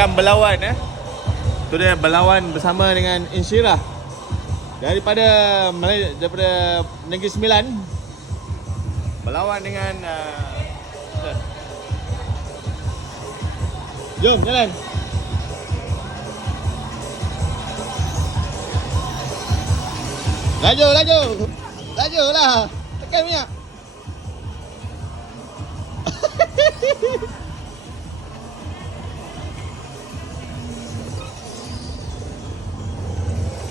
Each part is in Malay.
akan berlawan tu dia berlawan bersama dengan Insyirah daripada Negeri Sembilan, berlawan dengan jom jalan. Laju lah, tekan minyak.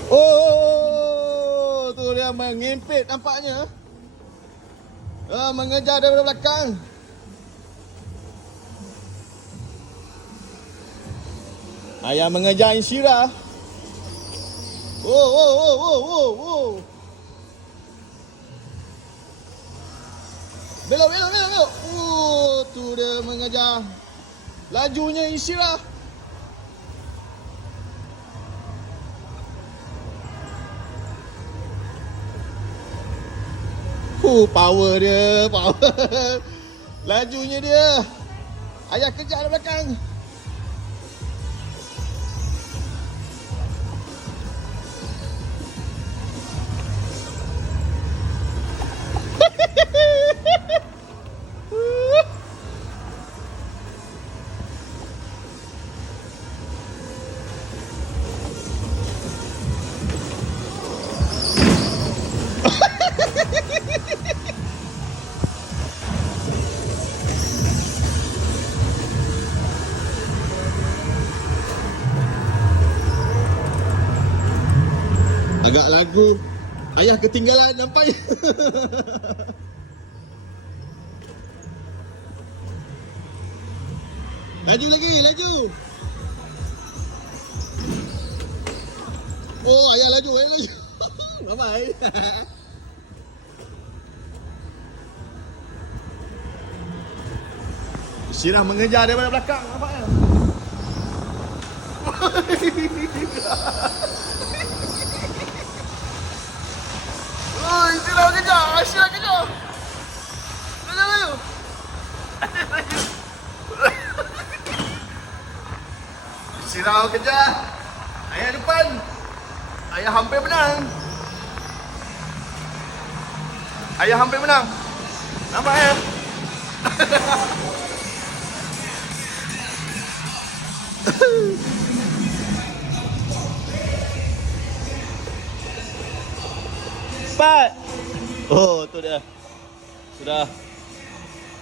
Oh, tu dia mengimpit nampaknya. Mengejar daripada belakang. Ayah mengejar Insyirah. Oh. Belok. Tu dia mengejar. Lajunya Insyirah. Power dia, lajunya dia. Ayah kejar dari belakang. Agak lagu. Ayah ketinggalan nampaknya. Laju. Oh, ayah laju. Bye-bye. Insyirah mengejar daripada belakang nampaknya. Insyirah kejar. Laju. Insyirah kejar. Ayah depan. Ayah hampir menang. Nampak ya? Cepat. Oh, tu dia. Sudah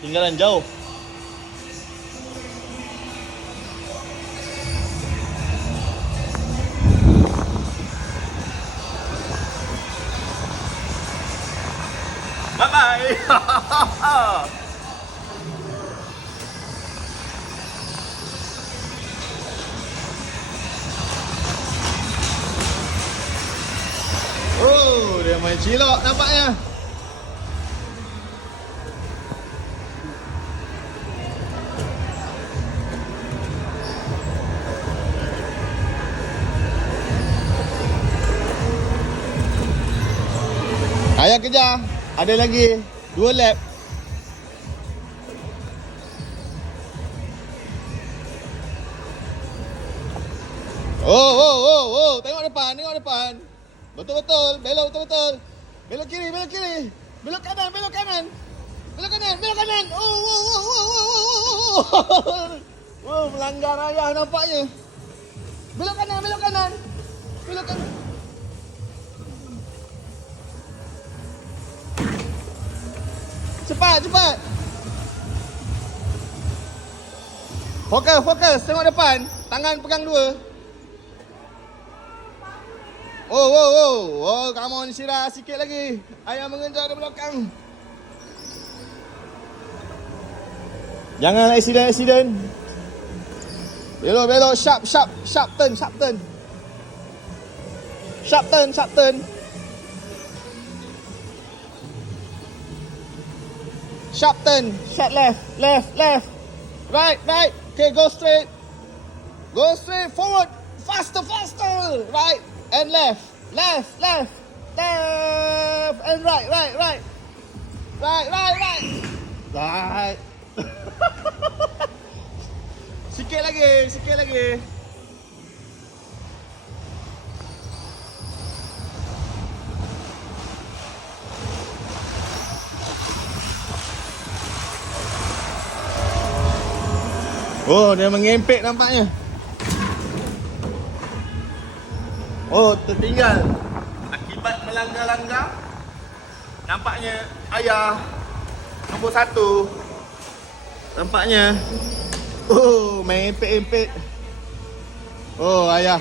tinggalan jauh. Bye-bye. Oh, dia main cilok nampaknya. Ayah kejar. Ada lagi 2 lap. Oh. Tengok depan. Betul. Belok betul. Belok kiri. Belok kanan. Oh, melanggar ayah nampaknya. Belok kanan. Cepat. Fokus. Tengok depan. Tangan pegang 2. Oh, come on Insyirah, sikit lagi. Ayah mengejar dari belakang. Jangan accident. Belok, sharp turn. Sharp turn. Short left. Right. Okay, go straight forward. Faster. Right and left and right. Right. Sikit lagi. lagi, sikit lagi. Oh, dia mengempek nampaknya. Oh, tertinggal. Akibat melanggar-langgar. Nampaknya ayah nombor 1. Nampaknya. Oh, main empek-empek. Oh, ayah.